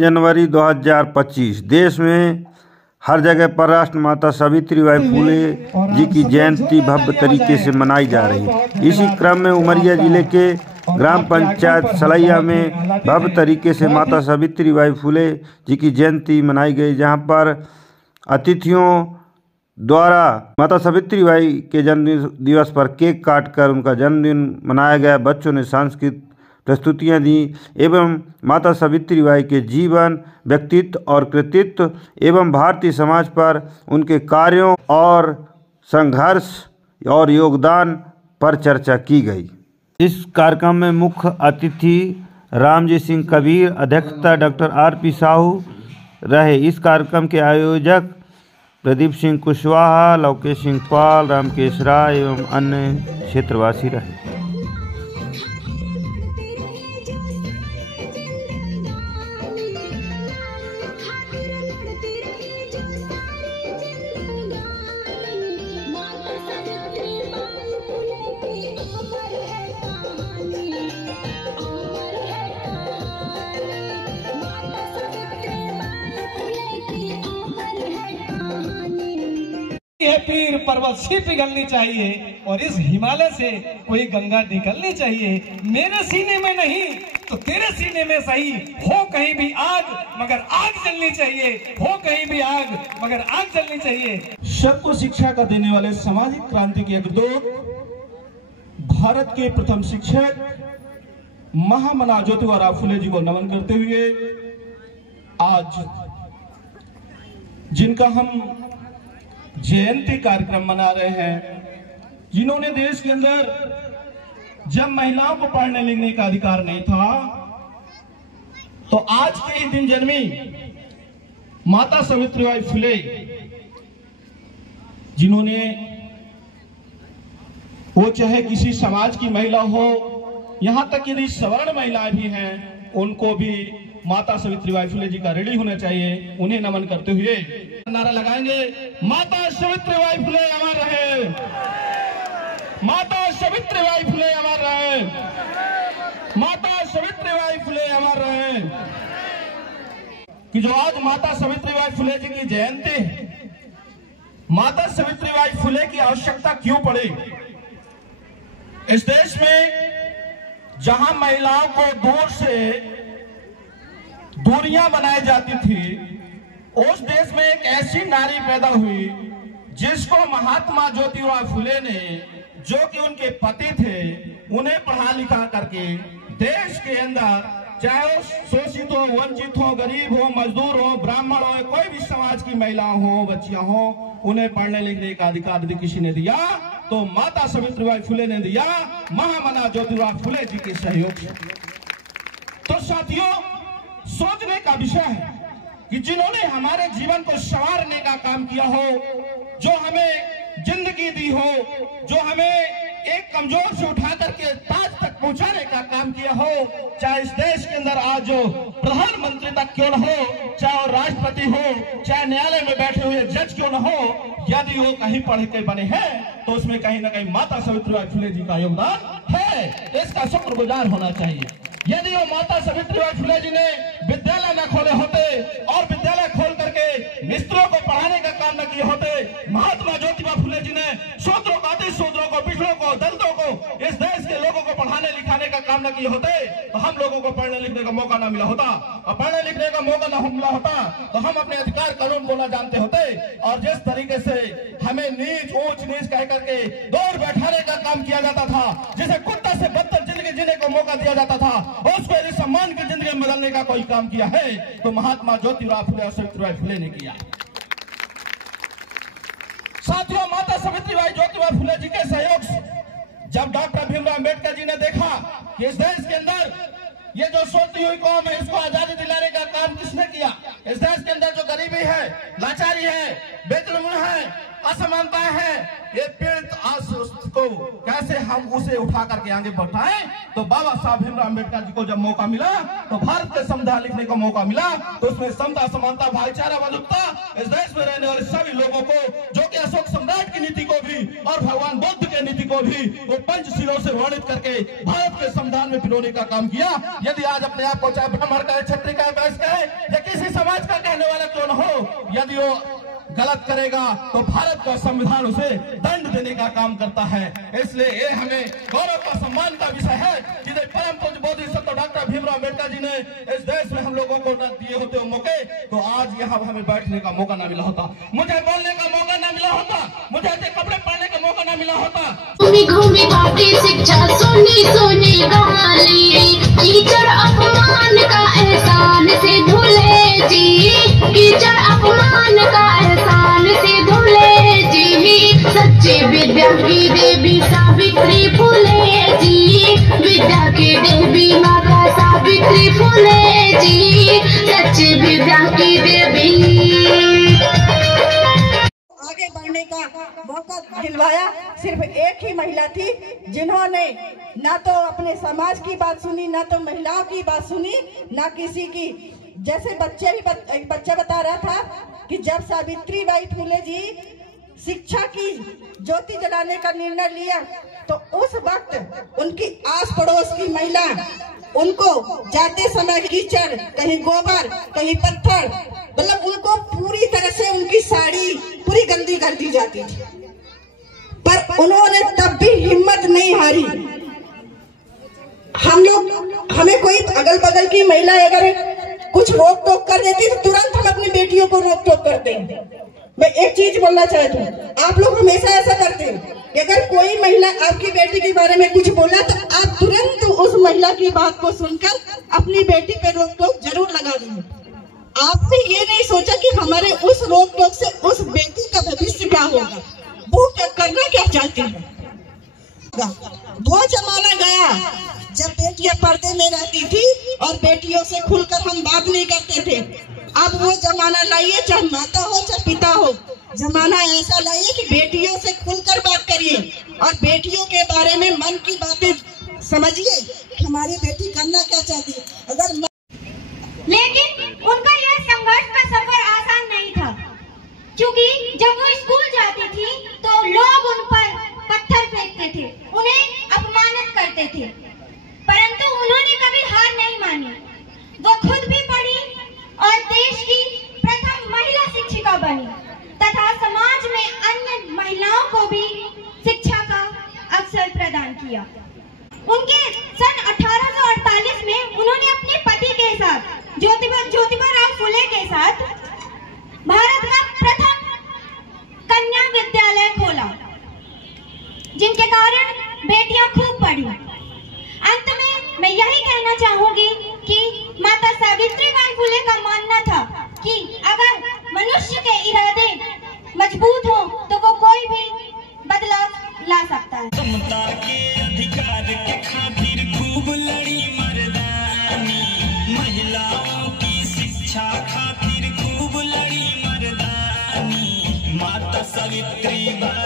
जनवरी 2025 देश में हर जगह पर राष्ट्रमाता सावित्रीबाई फुले जी की जयंती भव्य तरीके से मनाई जा रही है। इसी क्रम में उमरिया जिले के ग्राम पंचायत सलैया में भव्य तरीके से माता सावित्रीबाई फुले जी की जयंती मनाई गई, जहां पर अतिथियों द्वारा माता सावित्रीबाई के जन्म दिवस पर केक काटकर उनका जन्मदिन मनाया गया। बच्चों ने सांस्कृतिक प्रस्तुतियां दी एवं माता सावित्रीबाई के जीवन, व्यक्तित्व और कृतित्व एवं भारतीय समाज पर उनके कार्यों और संघर्ष और योगदान पर चर्चा की गई। इस कार्यक्रम में मुख्य अतिथि रामजी सिंह कबीर, अध्यक्षता डॉक्टर आर.पी. साहू रहे। इस कार्यक्रम के आयोजक प्रदीप सिंह कुशवाहा, लवकेश सिंह पाल, रामकेश राय एवं अन्य क्षेत्रवासी रहे। ये पीर पर्वत से पिघलनी चाहिए और इस हिमालय से कोई गंगा निकलनी चाहिए। मेरे सीने में नहीं तो तेरे सीने में सही, हो कहीं भी आग मगर आग जलनी चाहिए, हो कहीं भी आग मगर आग जलनी चाहिए। सबको शिक्षा का देने वाले सामाजिक क्रांति के अग्रदूत, भारत के प्रथम शिक्षक महामना ज्योतिबा फुले जी को नमन करते हुए आज जिनका हम जयंती कार्यक्रम मना रहे हैं, जिन्होंने देश के अंदर जब महिलाओं को पढ़ने लिखने का अधिकार नहीं था, तो आज के ही दिन जन्मी माता सावित्रीबाई फुले, जिन्होंने वो चाहे किसी समाज की महिला हो, यहां तक यदि सवर्ण महिलाएं भी हैं, उनको भी माता सावित्रीबाई फुले जी का ऋणी होना चाहिए। उन्हें नमन करते हुए नारा लगाएंगे, माता सावित्रीबाई फुले अमर रहे, माता सावित्रीबाई फुले अमर रहे, माता सावित्रीबाई फुले अमर रहे। कि जो आज माता सावित्रीबाई फुले जी की जयंती है, माता सावित्रीबाई फुले की आवश्यकता क्यों पड़ी? इस देश में जहां महिलाओं को दूर से दूरियां बनाई जाती थी, उस देश में एक ऐसी नारी पैदा हुई जिसको महात्मा ज्योतिबा फुले ने, जो कि उनके पति थे, उन्हें पढ़ा लिखा करके देश के अंदर चाहे वो शोषित हो, वंचित हो, गरीब हो, मजदूर हो, ब्राह्मण हो, कोई भी समाज की महिलाएं हो, बच्चियां हो, उन्हें पढ़ने लिखने का अधिकार यदि किसी ने दिया तो माता सावित्रीबाई फुले ने दिया, महामना ज्योतिबा फुले जी के सहयोग से। तो साथियों, सोचने का विषय है कि जिन्होंने हमारे जीवन को संवारने का काम किया हो, जो हमें जिंदगी दी हो, जो हमें एक कमजोर से उठा करके ताज तक पहुंचाने का काम किया हो, चाहे इस देश के अंदर आज जो प्रधानमंत्री तक क्यों न हो, चाहे वो राष्ट्रपति हो, चाहे न्यायालय में बैठे हुए जज क्यों न हो, यदि वो कहीं पढ़ के बने हैं तो उसमें कहीं ना कहीं माता सावित्रीबाई फुले जी का योगदान है। इसका शुक्रगुजार होना चाहिए। यदि वो माता सावित्रीबाई फुले जी ने विद्यालय न खोले होते और विद्यालय खोल करके मिस्त्रों को पढ़ाने का काम न किए होते, महात्मा ज्योतिबा फुले जी ने शूद्रों को, अति शूद्रों को, पिछड़ों को, दलितों को, इस देश के लोगों को पढ़ाने लिखाने का काम न किए होते, तो हम लोगों को पढ़ने लिखने का मौका न मिला होता। और पढ़ने लिखने का मौका न मिला होता तो हम अपने अधिकार कानून को न जानते होते। और जिस तरीके से हमें नीच ऊंच नीच कह करके दूर बैठाने का काम किया जाता था, जिसे कुत्ता से बदतर जिंदगी जीने को मौका दिया जाता था, उसको यदि सम्मान की जिंदगी में बदलने का कोई काम किया है तो महात्मा ज्योतिबा फुले और सावित्रीबाई फुले ने किया। साथियों, माता सावित्रीबाई ज्योतिबा फुले जी के सहयोग से जब डॉक्टर भीमराव अम्बेडकर जी ने देखा कि इस देश के अंदर ये जो सोती हुई कौम है, इसको आजादी दिलाने का काम किसने किया? इस देश के अंदर जो गरीबी है, लाचारी है, बेजुर्मी है, असमानता है, ये पीड़ित को कैसे हम उसे उठा करके आगे बढ़ाएं? तो बाबा साहब भीमराव अम्बेडकर जी को जब मौका मिला, तो भारत के संविधान लिखने का मौका मिला, तो उसमें समता, समानता, भाईचारा, बंधुता, इस देश में रहने वाले सभी लोगों को, जो कि अशोक सम्राट की नीति को भी और भगवान बुद्ध की नीति को भी वो पंचशीलों से वर्णित करके भारत के संविधान में पिरोने का काम किया। यदि आज अपने आप को चाहे ब्राह्मण का, क्षत्रिय का, वैश्य का है या किसी समाज का कहने वाला क्यों न हो, यदि वो गलत करेगा तो भारत का संविधान उसे दंड देने का काम करता है। इसलिए ये हमें गौरव का, सम्मान का विषय है कि परम पूज्य बोधिसत्व डॉक्टर भीमराव अम्बेडकर जी ने इस देश में हम लोगों को न दिए होते मौके, तो आज यहाँ हमें बैठने का मौका न मिला होता, मुझे बोलने का मौका न मिला होता, मुझे ऐसे कपड़े पहनने का मौका न मिला होता। घूमी घूमी बातें शिक्षा सुनी सुनी गाली, कीचड़ अपमान का एहसान से धुले जी, कीचड़ अपमान का एहसान से धुले जी, सच्ची विद्या की देवी सावित्री फुले जी, विद्या की देवी माता सावित्री फुले जी, सच्ची विद्या की देवी। आगे बढ़ने का मौका दिलवाया। सिर्फ एक ही महिला थी जिन्होंने ना तो अपने समाज की बात सुनी, ना तो महिलाओं की बात सुनी, ना किसी की। जैसे एक बच्चा बता रहा था कि जब सावित्री बाई फुले जी शिक्षा की ज्योति जलाने का निर्णय लिया तो उस वक्त उनकी आस पड़ोस की महिला उनको जाते समय कीचड़, कहीं गोबर, कहीं पत्थर, मतलब उनको पूरी तरह से उनकी साड़ी पूरी गंदी कर दी जाती थी, पर उन्होंने तब भी हिम्मत नहीं हारी। हमें कोई अगल बगल की महिला अगर कुछ रोक टोक कर देती तो तुरंत हम अपनी बेटियों को रोक टोक करते हैं। मैं एक चीज बोलना चाहती हूँ, आप लोग हमेशा ऐसा करते हैं कि अगर कोई महिला आपकी बेटी के बारे में कुछ बोला तो आप तुरंत उस महिला की बात को सुनकर अपनी बेटी पे रोक टोक जरूर लगा देंगे। आपने ये नहीं सोचा कि हमारे उस रोक टोक से उस बेटी का भविष्य क्या होगा, वो क्या करना क्या चाहती है। वो जमाना गया जब बेटियां पर्दे में रहती थी और बेटियों से खुलकर हम बात नहीं करते थे। अब वो जमाना लाइए, चाहे माता हो चाहे पिता हो, जमाना ऐसा लाइए कि बेटियों से खुलकर बात करिए और बेटियों के बारे में मन की बातें समझिए, हमारी बेटी करना क्या चाहती है। अगर लेकिन उनका यह संघर्ष का सफर आसान नहीं था, क्योंकि जब वो स्कूल जाती थी तो लोग उन पर पत्थर फेंकते थे, उन्हें अपमानित करते थे, परंतु उन्होंने कभी हार नहीं मानी। वो खुद भी पढ़ी और देश की प्रथम महिला शिक्षिका बनी तथा समाज में अन्य महिलाओं को भी शिक्षा का अवसर प्रदान किया। उनके सन 1848 में उन्होंने अपने पति के साथ ज्योतिबा फुले के साथ भारत का प्रथम कन्या विद्यालय खोला, जिनके कारण बेटियां खूब पढ़ी। अंत में मैं यही कहना चाहूंगी कि माता सावित्रीबाई फुले का मानना था कि अगर मनुष्य के इरादे मजबूत हो तो वो कोई भी बदलाव ला सकता है। समता के अधिकार के खातिर खूब लड़ी मर्दानी, महिलाओं की शिक्षा खातिर खूब लड़ी मर्दानी, माता सावित्रीबाई